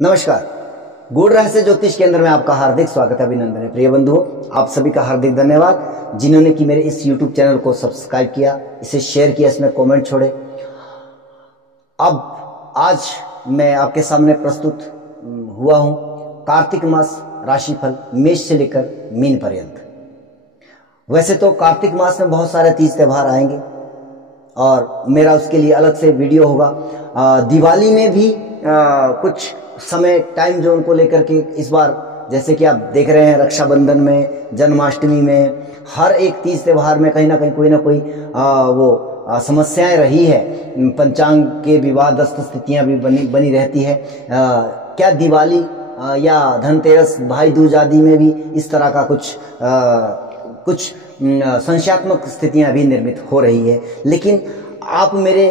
नमस्कार। गूढ़ रहस्य ज्योतिष केंद्र में आपका हार्दिक स्वागत है, अभिनंदन है। प्रिय बंधुओं, आप सभी का हार्दिक धन्यवाद जिन्होंने कि मेरे इस YouTube चैनल को सब्सक्राइब किया, इसे शेयर किया, इसमें कमेंट छोड़े। अब आज मैं आपके सामने प्रस्तुत हुआ हूं कार्तिक मास राशिफल मेष से लेकर मीन पर्यंत। वैसे तो कार्तिक मास में बहुत सारे तीज त्योहार आएंगे और मेरा उसके लिए अलग से वीडियो होगा। दिवाली में भी कुछ समय टाइम जोन को लेकर के इस बार, जैसे कि आप देख रहे हैं, रक्षाबंधन में, जन्माष्टमी में, हर एक तीज त्योहार में कहीं ना कहीं कोई ना कोई समस्याएं रही है। पंचांग के विवादस्थ स्थितियां भी बनी रहती है। क्या दिवाली या धनतेरस, भाई दूज आदि में भी इस तरह का कुछ संशयात्मक स्थितियां भी निर्मित हो रही है। लेकिन आप मेरे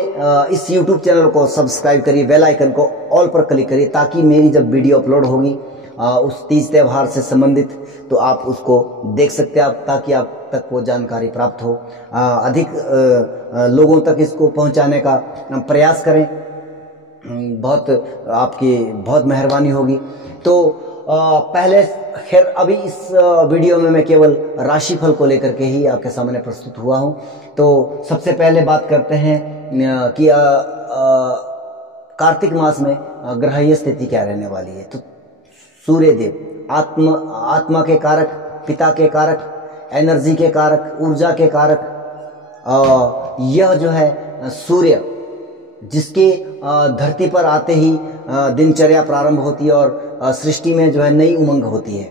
इस YouTube चैनल को सब्सक्राइब करिए, बेल आइकन को ऑल पर क्लिक करिए, ताकि मेरी जब वीडियो अपलोड होगी उस तीज त्योहार से संबंधित, तो आप उसको देख सकते हैं, ताकि आप तक वो जानकारी प्राप्त हो। अधिक लोगों तक इसको पहुंचाने का प्रयास करें, आपकी बहुत मेहरबानी होगी। तो पहले खैर अभी इस वीडियो में मैं केवल राशिफल को लेकर के ही आपके सामने प्रस्तुत हुआ हूं। तो सबसे पहले बात करते हैं कि कार्तिक मास में ग्रहीय स्थिति क्या रहने वाली है। तो सूर्य देव आत्मा के कारक, पिता के कारक, एनर्जी के कारक, ऊर्जा के कारक, यह जो है सूर्य, जिसके धरती पर आते ही दिनचर्या प्रारंभ होती है और सृष्टि में जो है नई उमंग होती है,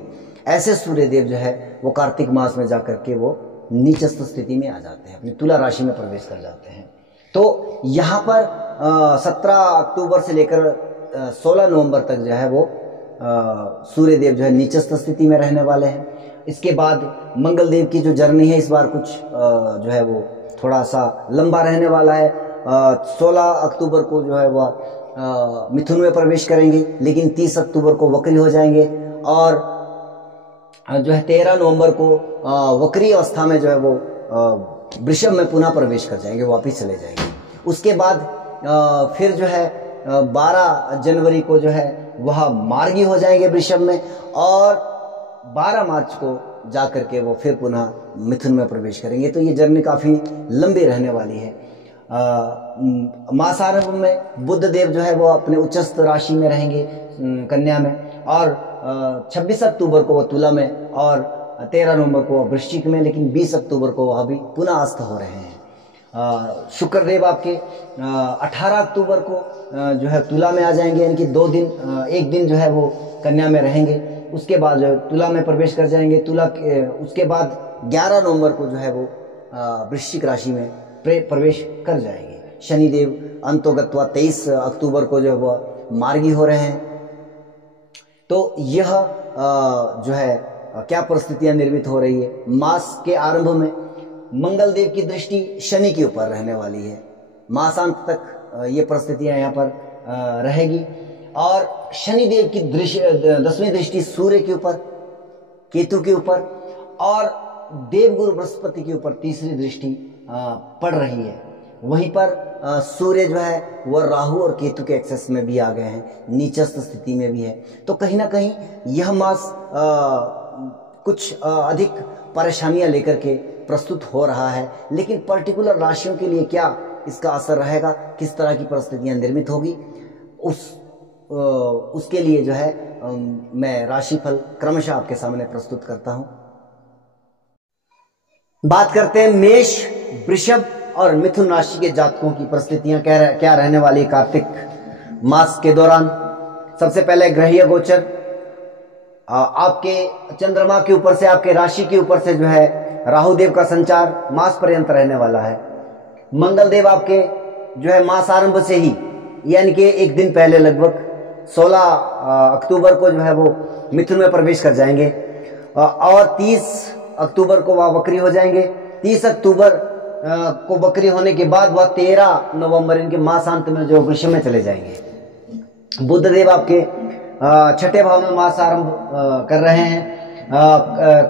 ऐसे सूर्य देव जो है वो कार्तिक मास में जाकर के वो नीचस्थ स्थिति में आ जाते हैं, अपनी तुला राशि में प्रवेश कर जाते हैं। तो यहाँ पर 17 अक्टूबर से लेकर 16 नवंबर तक जो है वो सूर्य देव जो है नीचस्थ स्थिति में रहने वाले हैं। इसके बाद मंगल देव की जो जर्नी है इस बार कुछ जो है वो थोड़ा सा लंबा रहने वाला है। 16 अक्टूबर को जो है वह मिथुन में प्रवेश करेंगे, लेकिन 30 अक्टूबर को वक्री हो जाएंगे और जो है 13 नवंबर को वक्री अवस्था में जो है वो वृषभ में पुनः प्रवेश कर जाएंगे, वापिस चले जाएंगे। उसके बाद फिर जो है 12 जनवरी को जो है वह मार्गी हो जाएंगे वृषभ में, और 12 मार्च को जाकर के वो फिर पुनः मिथुन में प्रवेश करेंगे। तो ये जर्नी काफी लंबी रहने वाली है। मासारंभ में बुध देव जो है वो अपने उच्चस्थ राशि में रहेंगे कन्या में, और 26 अक्टूबर को वो तुला में, और 13 नवंबर को वह वृश्चिक में, लेकिन 20 अक्टूबर को वह अभी पुनः अस्त हो रहे हैं। शुक्र देव आपके 18 अक्टूबर को जो है तुला में आ जाएंगे, यानी कि 2 दिन, एक दिन जो है वो कन्या में रहेंगे, उसके बाद जो है तुला में प्रवेश कर जाएंगे। उसके बाद 11 नवंबर को जो है वो वृश्चिक राशि में प्रवेश कर जाएंगे। शनिदेव अंतोगत्वा 23 अक्टूबर को जो है वह मार्गी हो रहे हैं। तो यह जो है क्या परिस्थितियां निर्मित हो रही है। मास के आरंभ में मंगल देव की दृष्टि शनि के ऊपर रहने वाली है, मासांत तक ये परिस्थितियां यहाँ पर रहेगी। और शनि देव की 10वीं दृष्टि सूर्य के ऊपर, केतु के ऊपर, और देवगुरु बृहस्पति के ऊपर 3री दृष्टि पड़ रही है। वहीं पर सूर्य जो है वह राहु और केतु के एक्सेस में भी आ गए हैं, नीचस्थ स्थिति में भी है। तो कहीं ना कहीं यह मास कुछ अधिक परेशानियां लेकर के प्रस्तुत हो रहा है। लेकिन पर्टिकुलर राशियों के लिए क्या इसका असर रहेगा, किस तरह की परिस्थितियां निर्मित होगी, उसके लिए जो है मैं राशिफल क्रमशः आपके सामने प्रस्तुत करता हूं। बात करते हैं मेष, वृषभ और मिथुन राशि के जातकों की परिस्थितियां क्या रहने वाली कार्तिक मास के दौरान। सबसे पहले ग्रहीय गोचर, आपके चंद्रमा के ऊपर से, आपके राशि के ऊपर से जो है राहु देव का संचार मास पर्यंत रहने वाला है। मंगल देव आपके जो है मास आरंभ से ही, यानी कि एक दिन पहले लगभग 16 अक्टूबर को जो है वो मिथुन में प्रवेश कर जाएंगे, और 30 अक्टूबर को वह वक्री हो जाएंगे। 30 अक्टूबर को वक्री होने के बाद वह 13 नवंबर इनके मासांत में जो वृषभ में चले जाएंगे। बुध देव आपके 6ठे भाव में मास आरंभ कर रहे हैं,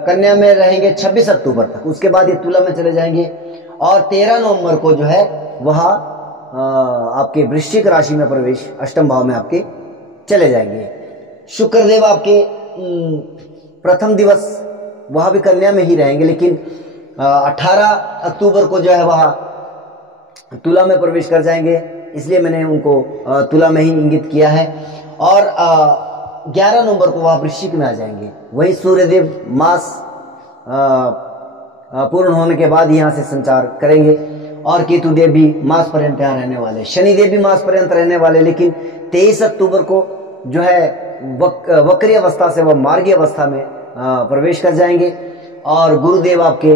कन्या में रहेंगे 26 अक्टूबर तक। उसके बाद ये तुला में चले जाएंगे, और 13 नवंबर को जो है वह आपके वृश्चिक राशि में प्रवेश, अष्टम भाव में आपके चले जाएंगे। शुक्रदेव आपके प्रथम दिवस वह भी कन्या में ही रहेंगे, लेकिन 18 अक्टूबर को जो है वह तुला में प्रवेश कर जाएंगे, इसलिए मैंने उनको तुला में ही इंगित किया है। और 11 नवंबर को वह वृश्चिक में आ जाएंगे। वही सूर्यदेव मास पूर्ण होने के बाद यहाँ से संचार करेंगे, और केतु देव भी मास पर्यंत यहाँ रहने वाले, शनिदेव भी मास पर्यंत रहने वाले, लेकिन 23 अक्टूबर को जो है वक्री अवस्था से वह मार्गी अवस्था में प्रवेश कर जाएंगे। और गुरुदेव आपके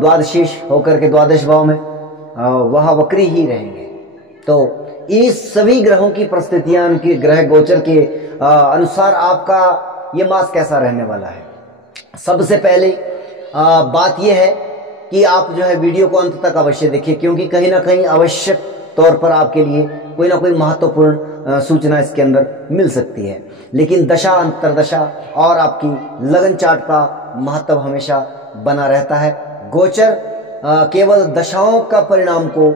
द्वादशीष होकर के द्वादश भाव में वह वक्री ही रहेंगे। तो इन सभी ग्रहों की परिस्थितियां, उनके ग्रह गोचर के अनुसार आपका ये मास कैसा रहने वाला है। सबसे पहले बात यह है कि आप जो है वीडियो को अंत तक अवश्य देखिए, क्योंकि कहीं ना कहीं आवश्यक तौर पर आपके लिए कोई ना कोई महत्वपूर्ण सूचना इसके अंदर मिल सकती है। लेकिन दशा अंतरदशा और आपकी लगन चार्ट का महत्व हमेशा बना रहता है। गोचर केवल दशाओं का परिणाम को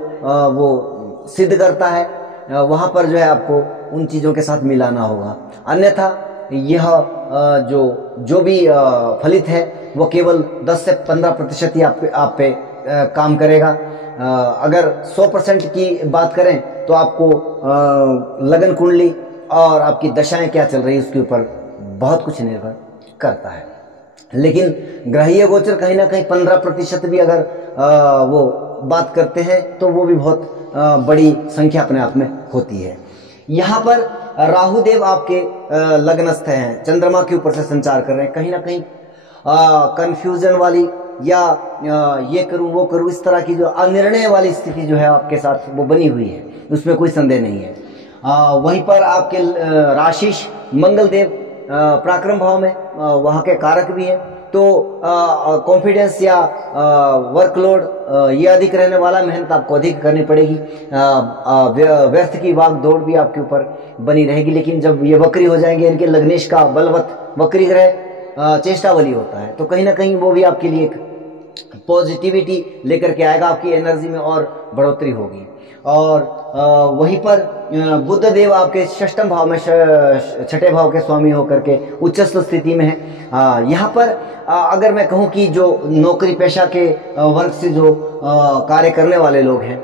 वो सिद्ध करता है, वहां पर जो है आपको उन चीजों के साथ मिलाना होगा, अन्यथा यह जो भी फलित है वो केवल 10 से 15% ही आप पे काम करेगा। अगर 100% की बात करें तो आपको लगन कुंडली और आपकी दशाएं क्या चल रही है उसके ऊपर बहुत कुछ निर्भर करता है। लेकिन ग्रहीय गोचर कहीं ना कहीं 15% भी अगर वो बात करते हैं तो वो भी बहुत बड़ी संख्या अपने आप में होती है। यहाँ पर राहु देव आपके लग्नस्थ हैं, चंद्रमा के ऊपर से संचार कर रहे हैं। कहीं ना कहीं कंफ्यूजन वाली या ये करूं वो करूं इस तरह की जो अनिर्णय वाली स्थिति जो है आपके साथ वो बनी हुई है, उसमें कोई संदेह नहीं है। वहीं पर आपके राशिश मंगल देव पराक्रम भाव में वहां के कारक भी हैं, तो कॉन्फिडेंस या वर्कलोड ये अधिक रहने वाला, मेहनत आपको अधिक करनी पड़ेगी, व्यर्थ की भाग दौड़ भी आपके ऊपर बनी रहेगी। लेकिन जब ये वक्री हो जाएंगे, इनके लग्नेश का बलवत वक्री ग्रह चेष्टा बली होता है, तो कहीं ना कहीं वो भी आपके लिए एक पॉजिटिविटी लेकर के आएगा, आपकी एनर्जी में और बढ़ोतरी होगी। और वहीं पर बुध देव आपके षष्ठम भाव में छठे भाव के स्वामी होकर के उच्चस्थ स्थिति में है। यहाँ पर अगर मैं कहूँ कि जो नौकरी पेशा के वर्ग से जो कार्य करने वाले लोग हैं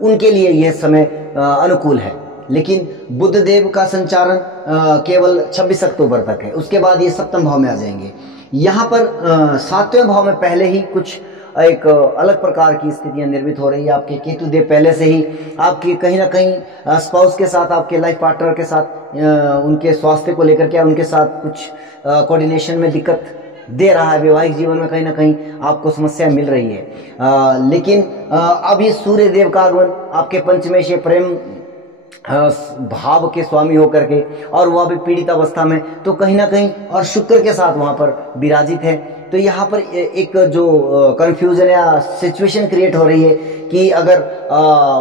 उनके लिए यह समय अनुकूल है, लेकिन बुध देव का संचारण केवल 26 अक्टूबर तक है, उसके बाद ये सप्तम भाव में आ जाएंगे। यहाँ पर 7वें भाव में पहले ही कुछ एक अलग प्रकार की स्थितियां निर्मित हो रही है। आपके केतु देव पहले से ही आपकी कहीं ना कहीं स्पाउस के साथ, आपके लाइफ पार्टनर के साथ, उनके स्वास्थ्य को लेकर के उनके साथ कुछ कोऑर्डिनेशन में दिक्कत दे रहा है। वैवाहिक जीवन में कहीं ना कहीं आपको समस्या मिल रही है। लेकिन अब ये सूर्य देव का आगमन आपके पंचमेश प्रेम भाव के स्वामी होकर के, और वह भी पीड़ित अवस्था में, तो कहीं ना कहीं और शुक्र के साथ वहां पर विराजित है। तो यहाँ पर एक जो कंफ्यूजन या सिचुएशन क्रिएट हो रही है कि अगर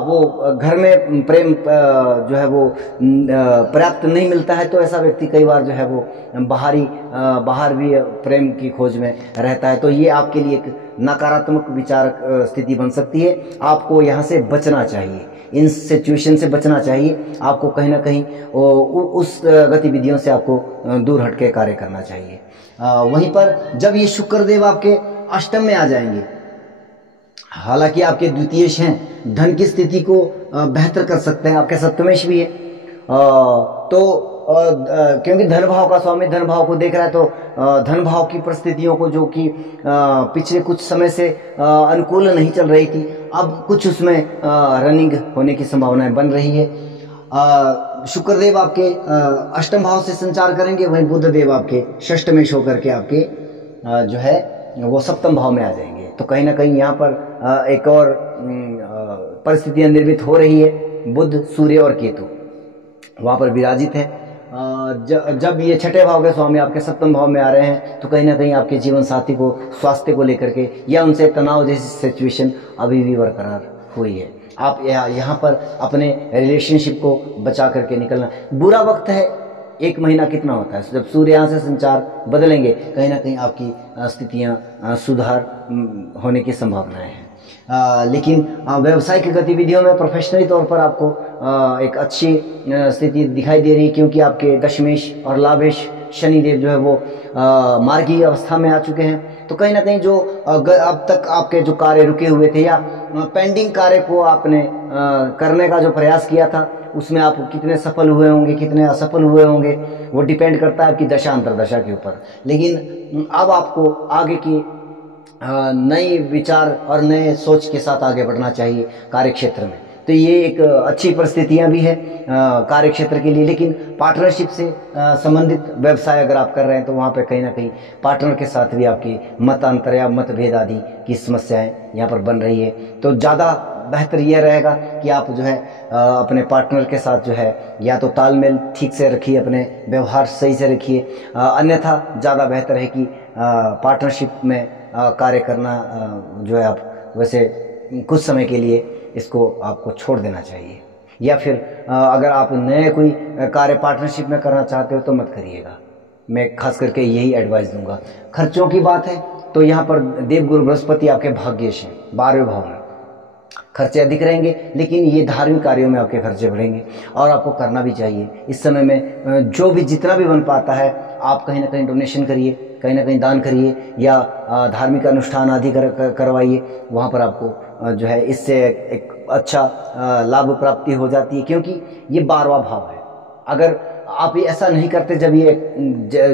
वो घर में प्रेम जो है वो पर्याप्त नहीं मिलता है, तो ऐसा व्यक्ति कई बार जो है वो बाहर भी प्रेम की खोज में रहता है। तो ये आपके लिए एक नकारात्मक विचारक स्थिति बन सकती है। आपको यहाँ से बचना चाहिए, इन सिचुएशन से बचना चाहिए। आपको कहीं ना कहीं उस गतिविधियों से आपको दूर हट के कार्य करना चाहिए। वहीं पर जब ये शुक्रदेव आपके अष्टम में आ जाएंगे, हालांकि आपके द्वितीयेश हैं, धन की स्थिति को बेहतर कर सकते हैं, आपके सप्तमेश भी है, तो क्योंकि धन भाव का स्वामी धन भाव को देख रहा है, तो धन भाव की परिस्थितियों को जो कि पिछले कुछ समय से अनुकूल नहीं चल रही थी, अब कुछ उसमें रनिंग होने की संभावनाएं बन रही है। शुक्रदेव आपके अष्टम भाव से संचार करेंगे, वहीं बुध देव आपके षष्ठमेश होकर के आपके जो है वो सप्तम भाव में आ जाएंगे। तो कहीं ना कहीं यहाँ पर एक और परिस्थितियां निर्मित हो रही है। बुध, सूर्य और केतु वहां पर विराजित है। जब ये छठे भाव के स्वामी आपके सप्तम भाव में आ रहे हैं, तो कहीं ना कहीं आपके जीवन साथी को स्वास्थ्य को लेकर के या उनसे तनाव जैसी सिचुएशन अभी भी बरकरार हुई है। आप यहाँ पर अपने रिलेशनशिप को बचा करके निकलना। बुरा वक्त है, 1 महीना कितना होता है, जब सूर्य यहाँ से संचार बदलेंगे, कहीं ना कहीं आपकी स्थितियाँ सुधार होने की संभावनाएं हैं। लेकिन व्यावसायिक गतिविधियों में प्रोफेशनली तौर पर आपको एक अच्छी स्थिति दिखाई दे रही है, क्योंकि आपके दशमेश और लाभेश शनिदेव जो है वो मार्गीय अवस्था में आ चुके हैं। तो कहीं ना कहीं जो अब तक आपके जो कार्य रुके हुए थे या पेंडिंग कार्य को आपने करने का जो प्रयास किया था, उसमें आप कितने सफल हुए होंगे, कितने असफल हुए होंगे, वो डिपेंड करता है आपकी दशा अंतरदशा के ऊपर। लेकिन अब आपको आगे की नई विचार और नए सोच के साथ आगे बढ़ना चाहिए कार्य क्षेत्र में। तो ये एक अच्छी परिस्थितियां भी है कार्य क्षेत्र के लिए। लेकिन पार्टनरशिप से संबंधित व्यवसाय अगर आप कर रहे हैं तो वहाँ पे कहीं ना कहीं पार्टनर के साथ भी आपकी मतांतर या मतभेद आदि की समस्याएं यहाँ पर बन रही है। तो ज़्यादा बेहतर यह रहेगा कि आप जो है अपने पार्टनर के साथ जो है या तो तालमेल ठीक से रखिए, अपने व्यवहार सही से रखिए, अन्यथा ज़्यादा बेहतर है कि पार्टनरशिप में कार्य करना जो है आप वैसे कुछ समय के लिए इसको आपको छोड़ देना चाहिए। या फिर अगर आप नए कोई कार्य पार्टनरशिप में करना चाहते हो तो मत करिएगा। मैं खास करके यही एडवाइस दूंगा। खर्चों की बात है तो यहाँ पर देवगुरु बृहस्पति आपके भाग्येश हैं 12वें भाव में, खर्चे अधिक रहेंगे, लेकिन ये धार्मिक कार्यों में आपके खर्चे बढ़ेंगे और आपको करना भी चाहिए। इस समय में जो भी जितना भी बन पाता है आप कहीं ना कहीं डोनेशन करिए, कहीं ना कहीं दान करिए या धार्मिक अनुष्ठान आदि करवाइए। वहाँ पर आपको जो है इससे एक अच्छा लाभ प्राप्ति हो जाती है, क्योंकि ये 12वां भाव है। अगर आप ये ऐसा नहीं करते,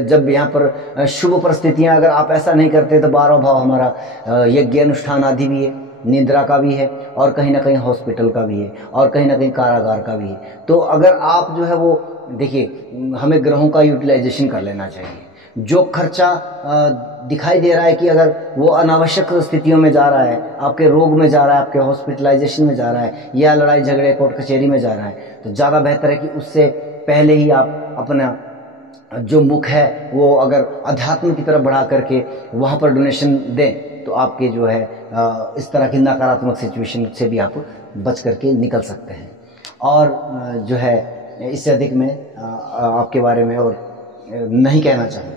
जब यहाँ पर शुभ परिस्थितियाँ, अगर आप ऐसा नहीं करते तो 12वां भाव हमारा यज्ञ अनुष्ठान आदि भी है, निद्रा का भी है और कहीं ना कहीं हॉस्पिटल का भी है और कहीं ना कहीं कारागार का भी है। तो अगर आप जो है वो देखिए, हमें ग्रहों का यूटिलाइजेशन कर लेना चाहिए। जो खर्चा दिखाई दे रहा है कि अगर वो अनावश्यक स्थितियों में जा रहा है, आपके रोग में जा रहा है, आपके हॉस्पिटलाइजेशन में जा रहा है या लड़ाई झगड़े कोर्ट कचहरी में जा रहा है, तो ज़्यादा बेहतर है कि उससे पहले ही आप अपना जो मुख है वो अगर अध्यात्म की तरफ बढ़ा करके वहाँ पर डोनेशन दें तो आपके जो है इस तरह की नकारात्मक सिचुएशन से भी आप बच करके निकल सकते हैं। और जो है इससे अधिक मैं आपके बारे में और नहीं कहना चाहूँगा।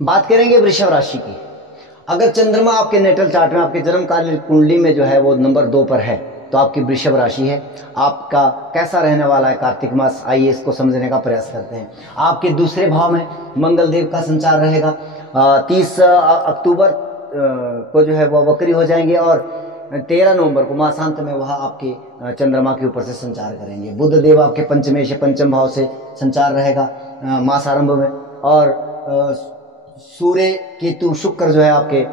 बात करेंगे वृषभ राशि की। अगर चंद्रमा आपके नेटल चार्ट में, आपके जन्म काल कुंडली में जो है वो नंबर 2 पर है तो आपकी वृषभ राशि है। आपका कैसा रहने वाला है कार्तिक मास, आइए इसको समझने का प्रयास करते हैं। आपके दूसरे भाव में मंगल देव का संचार रहेगा। 30 अक्टूबर को जो है वह वक्री हो जाएंगे और 13 नवंबर को मासांत में वह आपके चंद्रमा के ऊपर से संचार करेंगे। बुध देव आपके पंचमेश पंचम भाव से संचार रहेगा मास आरंभ में। और सूर्य केतु शुक्र जो है आपके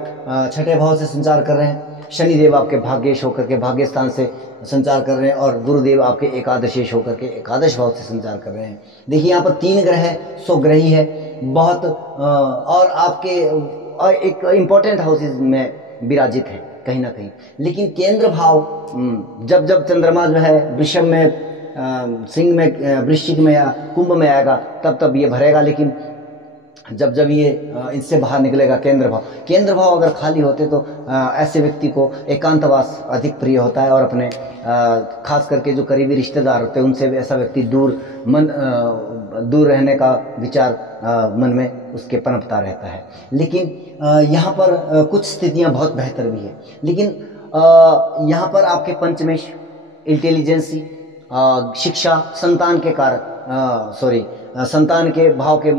6ठे भाव से संचार कर रहे हैं। शनि देव आपके भाग्येश होकर के भाग्य स्थान से संचार कर रहे हैं और गुरुदेव आपके एकादशेश होकर के एकादश भाव से संचार कर रहे हैं। देखिए यहाँ पर 3 ग्रह है, स्वग्रही है बहुत, और आपके और एक इम्पोर्टेंट हाउसेज में विराजित है कहीं ना कहीं। लेकिन केंद्र भाव जब चंद्रमा जो है वृषभ में, सिंह में, वृश्चिक में या कुंभ में आएगा तब ये भरेगा। लेकिन जब ये इससे बाहर निकलेगा केंद्र भाव अगर खाली होते तो ऐसे व्यक्ति को एकांतवास अधिक प्रिय होता है और अपने खास करके जो करीबी रिश्तेदार होते हैं उनसे भी ऐसा व्यक्ति दूर रहने का विचार मन में उसके पनपता रहता है। लेकिन यहाँ पर कुछ स्थितियाँ बहुत बेहतर भी है। लेकिन यहाँ पर आपके पंचमेश इंटेलिजेंसी, शिक्षा, संतान के कारक संतान के भाव के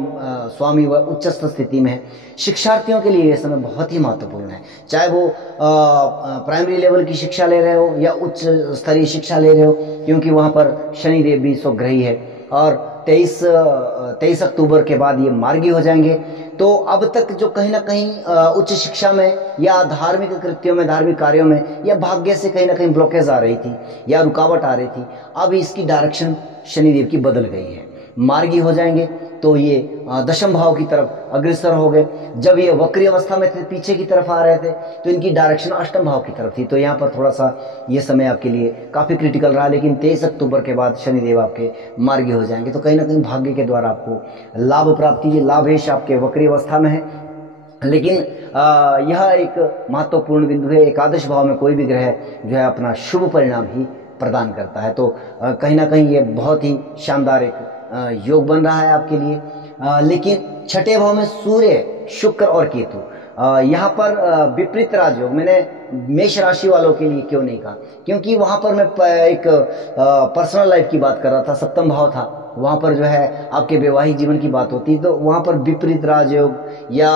स्वामी व उच्चस्थ स्थिति में है। शिक्षार्थियों के लिए यह समय बहुत ही महत्वपूर्ण है, चाहे वो प्राइमरी लेवल की शिक्षा ले रहे हो या उच्च स्तरीय शिक्षा ले रहे हो, क्योंकि वहाँ पर शनि देव भी स्वग्रही है और 23 अक्टूबर के बाद ये मार्गी हो जाएंगे। तो अब तक जो कहीं ना कहीं उच्च शिक्षा में या धार्मिक कृत्यों में, धार्मिक कार्यों में या भाग्य से कहीं ना कहीं ब्लॉकेज आ रही थी या रुकावट आ रही थी, अब इसकी डायरेक्शन शनिदेव की बदल गई है। मार्गी हो जाएंगे तो ये दशम भाव की तरफ अग्रसर हो गए। जब ये वक्री अवस्था में थे, पीछे की तरफ आ रहे थे, तो इनकी डायरेक्शन अष्टम भाव की तरफ थी। तो यहाँ पर थोड़ा सा ये समय आपके लिए काफ़ी क्रिटिकल रहा। लेकिन 23 अक्टूबर के बाद शनिदेव आपके मार्गी हो जाएंगे तो कहीं ना कहीं भाग्य के द्वारा आपको लाभ प्राप्ति, ये लाभेश आपके वक्री अवस्था में है। लेकिन यह एक महत्वपूर्ण बिंदु है, एकादश भाव में कोई भी ग्रह जो है अपना शुभ परिणाम ही प्रदान करता है। तो कहीं ना कहीं ये बहुत ही शानदार एक योग बन रहा है आपके लिए। लेकिन 6ठे भाव में सूर्य, शुक्र और केतु, यहाँ पर विपरीत राजयोग मैंने मेष राशि वालों के लिए क्यों नहीं कहा, क्योंकि वहां पर मैं एक पर्सनल लाइफ की बात कर रहा था, सप्तम भाव था, वहां पर जो है आपके वैवाहिक जीवन की बात होती, तो वहां पर विपरीत राजयोग या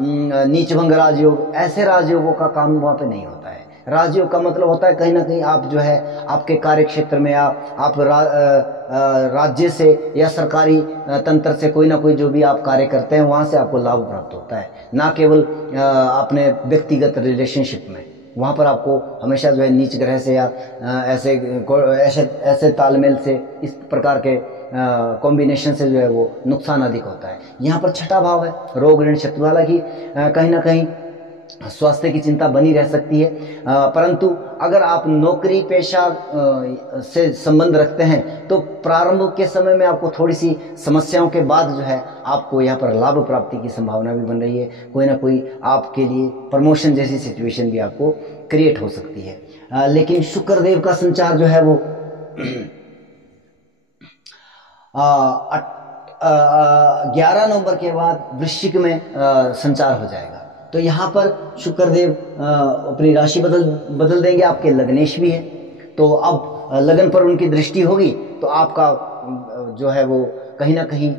नीचभंग राजयोग, ऐसे राजयोगों का काम वहां पे नहीं होता है। राजयोग का मतलब होता है कहीं ना कहीं आप जो है आपके कार्य क्षेत्र में आप राज्य से या सरकारी तंत्र से कोई ना कोई जो भी आप कार्य करते हैं वहां से आपको लाभ प्राप्त होता है, ना केवल अपने व्यक्तिगत रिलेशनशिप में। वहां पर आपको हमेशा जो है नीच ग्रह से या ऐसे ऐसे तालमेल से, इस प्रकार के कॉम्बिनेशन से जो है वो नुकसान अधिक होता है। यहाँ पर छठा भाव है रोग ऋण शत्रु, हालांकि कहीं ना कहीं स्वास्थ्य की चिंता बनी रह सकती है, परंतु अगर आप नौकरी पेशा से संबंध रखते हैं तो प्रारंभ के समय में आपको थोड़ी सी समस्याओं के बाद जो है आपको यहाँ पर लाभ प्राप्ति की संभावना भी बन रही है। कोई ना कोई आपके लिए प्रमोशन जैसी सिचुएशन भी आपको क्रिएट हो सकती है। लेकिन शुक्र देव का संचार जो है वो 11 नवंबर के बाद वृश्चिक में संचार हो जाएगा। तो यहाँ पर शुक्र देव अपनी राशि बदल देंगे, आपके लग्नेश भी है, तो अब लगन पर उनकी दृष्टि होगी तो आपका जो है वो कहीं ना कहीं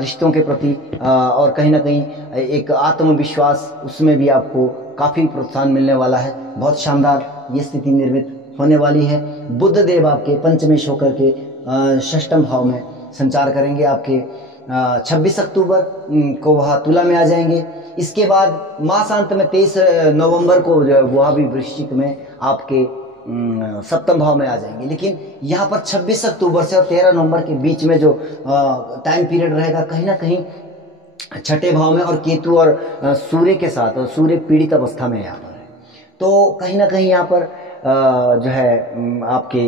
रिश्तों के प्रति और कहीं ना कहीं एक आत्मविश्वास, उसमें भी आपको काफ़ी प्रोत्साहन मिलने वाला है। बहुत शानदार ये स्थिति निर्मित होने वाली है। बुध देव आपके पंचमेश होकर के षष्ठम भाव में संचार करेंगे, आपके 26 अक्टूबर को वह तुला में आ जाएंगे। इसके बाद मासांत में 23 नवंबर को जो है वह भी वृश्चिक में आपके सप्तम भाव में आ जाएंगे। लेकिन यहाँ पर 26 अक्टूबर से और 13 नवंबर के बीच में जो टाइम पीरियड रहेगा कहीं ना कहीं छठे भाव में, और केतु और सूर्य के साथ, और सूर्य पीड़ित अवस्था में यहाँ पर है, तो कहीं ना कहीं यहाँ पर जो है आपके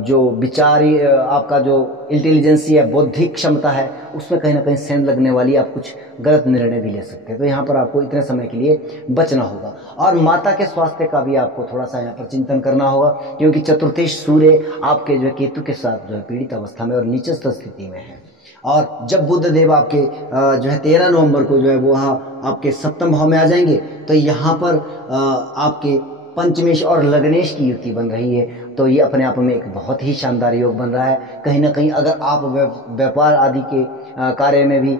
जो विचारी आपका जो इंटेलिजेंसी है, बौद्धिक क्षमता है, उसमें कहीं ना कहीं सेंध लगने वाली, आप कुछ गलत निर्णय भी ले सकते हैं। तो यहाँ पर आपको इतने समय के लिए बचना होगा, और माता के स्वास्थ्य का भी आपको थोड़ा सा यहाँ पर चिंतन करना होगा, क्योंकि चतुर्थेश सूर्य आपके जो है केतु के साथ जो है पीड़ित अवस्था में और नीचस्थ स्थिति में है। और जब बुध देव आपके जो है 13 नवंबर को जो है वो वहाँ आपके सप्तम भाव में आ जाएंगे, तो यहाँ पर आपके पंचमेश और लग्नेश की युति बन रही है। तो ये अपने आप में एक बहुत ही शानदार योग बन रहा है। कहीं ना कहीं अगर आप व्यापार आदि के कार्य में भी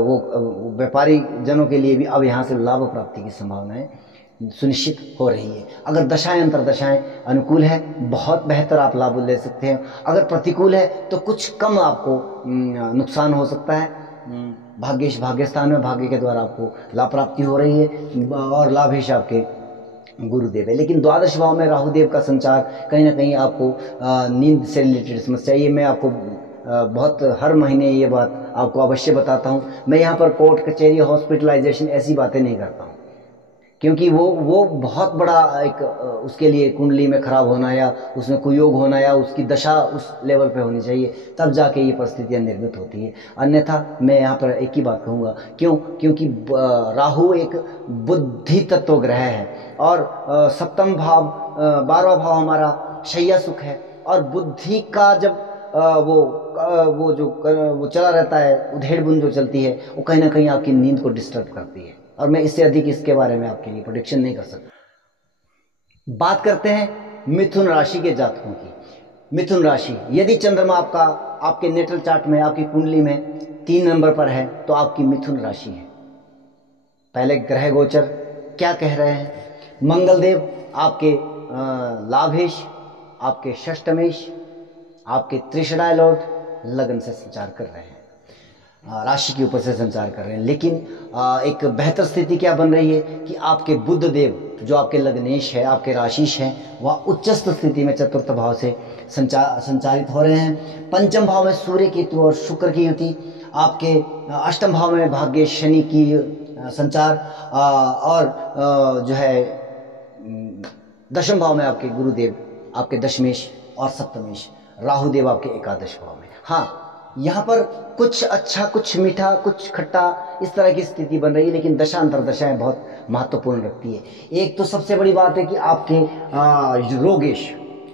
वो व्यापारी जनों के लिए भी अब यहाँ से लाभ प्राप्ति की संभावनाएं सुनिश्चित हो रही है। अगर दशाएं अंतरदशाएं अनुकूल है, बहुत बेहतर आप लाभ ले सकते हैं। अगर प्रतिकूल है तो कुछ कम आपको नुकसान हो सकता है। भाग्येश भाग्यस्थान में भाग्य के द्वारा आपको लाभ प्राप्ति हो रही है, और लाभेश आपके गुरुदेव है। लेकिन द्वादश भाव में राहुदेव का संचार कहीं ना कहीं आपको नींद से रिलेटेड समस्या, ये मैं आपको बहुत हर महीने ये बात आपको अवश्य बताता हूँ। मैं यहाँ पर कोर्ट कचहरी हॉस्पिटलाइजेशन ऐसी बातें नहीं करता हूँ, क्योंकि वो बहुत बड़ा एक उसके लिए कुंडली में खराब होना या उसमें कुयोग होना या उसकी दशा उस लेवल पे होनी चाहिए, तब जाके ये परिस्थितियां निर्मित होती है। अन्यथा मैं यहाँ पर एक ही बात कहूँगा, क्योंकि राहु एक बुद्धि तत्व ग्रह है, और सप्तम भाव 12वां भाव हमारा शैया सुख है, और बुद्धि का जब वो चला रहता है, उधेड़ बुन जो चलती है, वो कहीं ना कहीं आपकी नींद को डिस्टर्ब करती है। और मैं इससे अधिक इसके बारे में आपके लिए प्रेडिक्शन नहीं कर सकता। बात करते हैं मिथुन राशि के जातकों की। मिथुन राशि, यदि चंद्रमा आपका आपके नेटल चार्ट में, आपकी कुंडली में 3 नंबर पर है, तो आपकी मिथुन राशि है। पहले ग्रह गोचर क्या कह रहे हैं? मंगल देव आपके लाभेश, आपके षष्ठमेश, आपके त्रिशडाय लॉर्ड लगन से संचार कर रहे हैं, राशि के ऊपर से संचार कर रहे हैं। लेकिन एक बेहतर स्थिति क्या बन रही है कि आपके बुध देव जो आपके लग्नेश है, आपके राशिश हैं, वह उच्चस्थ स्थिति में चतुर्थ भाव से संचारित हो रहे हैं। पंचम भाव में सूर्य केतु और शुक्र की युति, आपके अष्टम भाव में भाग्य शनि की संचार, और जो है दशम भाव में आपके गुरुदेव, आपके दशमेश और सप्तमेश, राहुदेव आपके एकादश भाव में। हाँ, यहाँ पर कुछ अच्छा, कुछ मीठा, कुछ खट्टा, इस तरह की स्थिति बन रही है, लेकिन दशा अंतरदशाएं बहुत महत्वपूर्ण रखती है। एक तो सबसे बड़ी बात है कि आपके रोगेश,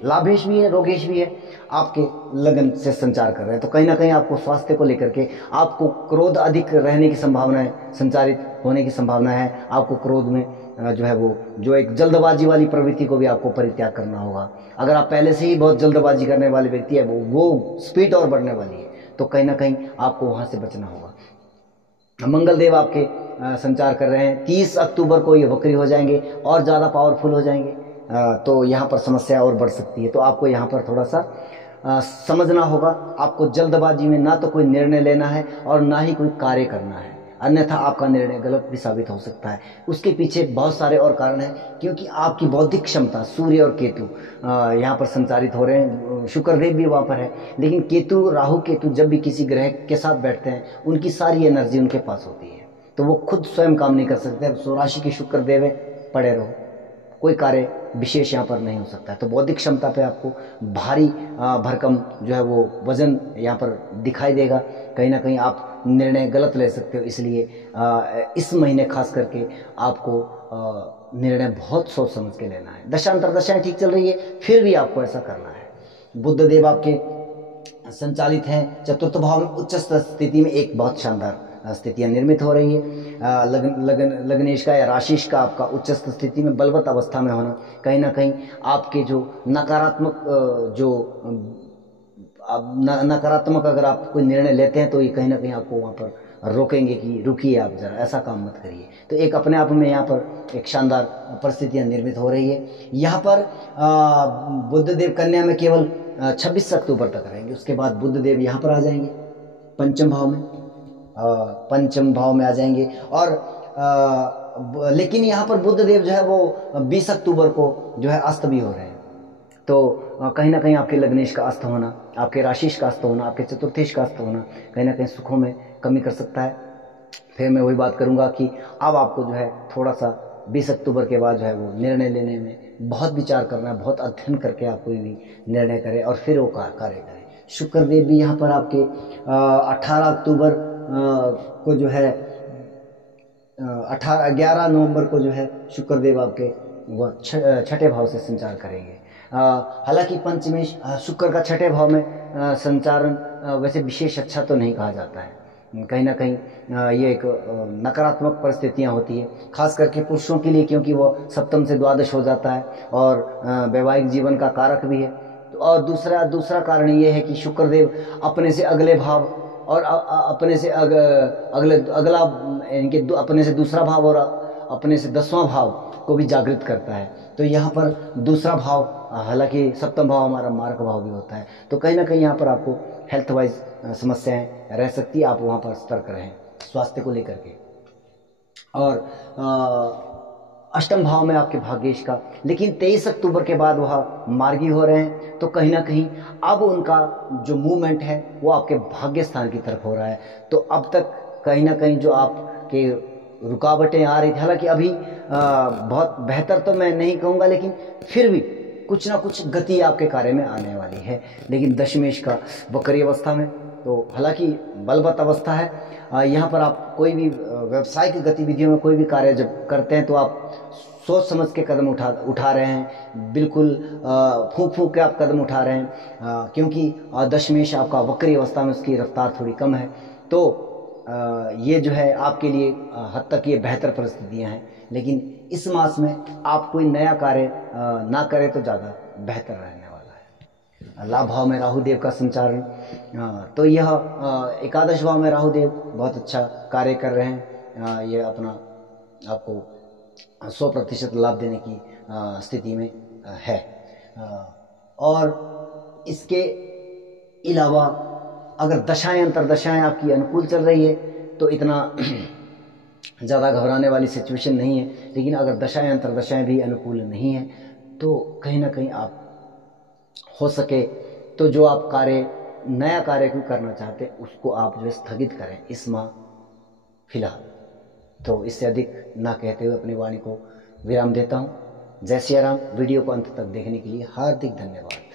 लाभेश भी है, रोगेश भी है, आपके लगन से संचार कर रहे हैं। तो कहीं ना कहीं आपको स्वास्थ्य को लेकर के आपको क्रोध अधिक रहने की संभावना है, संचारित होने की संभावना है। आपको क्रोध में जो है वो जो एक जल्दबाजी वाली प्रवृत्ति को भी आपको परित्याग करना होगा। अगर आप पहले से ही बहुत जल्दबाजी करने वाले व्यक्ति है, वो स्पीड और बढ़ने वाली है, तो कहीं ना कहीं आपको वहाँ से बचना होगा। मंगल देव आपके संचार कर रहे हैं। 30 अक्टूबर को ये वक्री हो जाएंगे और ज़्यादा पावरफुल हो जाएंगे, तो यहाँ पर समस्या और बढ़ सकती है। तो आपको यहाँ पर थोड़ा सा समझना होगा। आपको जल्दबाजी में ना तो कोई निर्णय लेना है और ना ही कोई कार्य करना है, अन्यथा आपका निर्णय गलत भी साबित हो सकता है। उसके पीछे बहुत सारे और कारण हैं, क्योंकि आपकी बौद्धिक क्षमता सूर्य और केतु यहाँ पर संचारित हो रहे हैं। शुक्रदेव भी वहाँ पर है, लेकिन केतु, राहु केतु जब भी किसी ग्रह के साथ बैठते हैं, उनकी सारी एनर्जी उनके पास होती है, तो वो खुद स्वयं काम नहीं कर सकते। स्वराशि के शुक्रदेव है, पड़े रहो, कोई कार्य विशेष यहाँ पर नहीं हो सकता है। तो बौद्धिक क्षमता पे आपको भारी भरकम जो है वो वजन यहाँ पर दिखाई देगा। कहीं ना कहीं आप निर्णय गलत ले सकते हो, इसलिए इस महीने खास करके आपको निर्णय बहुत सोच समझ के लेना है। दशांतर दशाएं ठीक चल रही है, फिर भी आपको ऐसा करना है। बुध देव आपके संचालित हैं चतुर्थ भाव में उच्च स्थिति में, एक बहुत शानदार स्थितियां निर्मित हो रही है। लग्नेश का या राशिश का आपका उच्च स्थिति में बलवत अवस्था में होना, कहीं ना कहीं आपके जो नकारात्मक नकारात्मक अगर आप कोई निर्णय लेते हैं, तो ये कहीं ना कहीं आपको वहाँ पर रोकेंगे कि रुकिए, आप जरा ऐसा काम मत करिए। तो एक अपने आप में यहाँ पर एक शानदार परिस्थितियाँ निर्मित हो रही है। यहाँ पर बुध देव कन्या में केवल 26 अक्टूबर तक रहेंगे। उसके बाद बुध देव यहाँ पर आ जाएंगे पंचम भाव में, पंचम भाव में आ जाएंगे। और लेकिन यहाँ पर बुध देव जो है वो 20 अक्टूबर को जो है अस्त भी हो रहे हैं। तो कहीं ना कहीं आपके लग्नेश का अस्त होना, आपके राशिश का अस्त होना, आपके चतुर्थेश का अस्त होना कहीं ना कहीं सुखों में कमी कर सकता है। फिर मैं वही बात करूंगा कि अब आपको जो है थोड़ा सा 20 अक्टूबर के बाद जो है वो निर्णय लेने में बहुत विचार करना है, बहुत अध्ययन करके आप कोई भी निर्णय करें और फिर वो कार्य करें। शुक्रदेव भी यहाँ पर आपके 18 अक्टूबर को जो है 11 नवंबर को जो है शुक्रदेव आपके वह छठे भाव से संचार करेंगे। हालांकि पंचमेश शुक्र का छठे भाव में संचारण वैसे विशेष अच्छा तो नहीं कहा जाता है। कहीं ना कहीं ये एक नकारात्मक परिस्थितियां होती है, खास करके पुरुषों के लिए, क्योंकि वो सप्तम से द्वादश हो जाता है और वैवाहिक जीवन का कारक भी है। और दूसरा कारण ये है कि शुक्रदेव अपने से अगले भाव और अपने से अगला इनके अपने से दूसरा भाव और अपने से 10वां भाव को भी जागृत करता है। तो यहाँ पर दूसरा भाव, हालांकि सप्तम भाव हमारा मार्ग भाव भी होता है, तो कहीं ना कहीं यहाँ पर आपको हेल्थ वाइज समस्याएं रह सकती है। आप वहाँ पर सतर्क रहें स्वास्थ्य को लेकर के। और अष्टम भाव में आपके भाग्येश का, लेकिन 23 अक्टूबर के बाद वह मार्गी हो रहे हैं, तो कहीं ना कहीं अब उनका जो मूवमेंट है वो आपके भाग्य स्थान की तरफ हो रहा है। तो अब तक कहीं ना कहीं जो आपके रुकावटें आ रही थी, हालांकि अभी बहुत बेहतर तो मैं नहीं कहूँगा, लेकिन फिर भी कुछ ना कुछ गति आपके कार्य में आने वाली है। लेकिन दशमेश का वक्री अवस्था में, तो हालांकि बलवत अवस्था है, यहाँ पर आप कोई भी व्यावसायिक गतिविधियों में कोई भी कार्य जब करते हैं तो आप सोच समझ के कदम उठा रहे हैं, बिल्कुल फूंक के आप कदम उठा रहे हैं, क्योंकि दशमेश आपका वक्री अवस्था में उसकी रफ्तार थोड़ी कम है। तो ये जो है आपके लिए हद तक ये बेहतर परिस्थितियां हैं, लेकिन इस मास में आप कोई नया कार्य ना करें तो ज़्यादा बेहतर रहने वाला है। लाभ भाव में राहुदेव का संचारण, तो यह एकादश भाव में राहुदेव बहुत अच्छा कार्य कर रहे हैं। ये अपना आपको 100% लाभ देने की स्थिति में है। और इसके अलावा अगर दशाएं अंतरदशाएं आपकी अनुकूल चल रही है तो इतना ज़्यादा घबराने वाली सिचुएशन नहीं है, लेकिन अगर दशाएं अंतरदशाएं भी अनुकूल नहीं है तो कहीं ना कहीं आप हो सके तो जो आप नया कार्य क्यों करना चाहते हैं उसको आप जो स्थगित करें इस माह फिलहाल। तो इससे अधिक ना कहते हुए अपनी वाणी को विराम देता हूँ। जय सिया राम। वीडियो को अंत तक देखने के लिए हार्दिक धन्यवाद।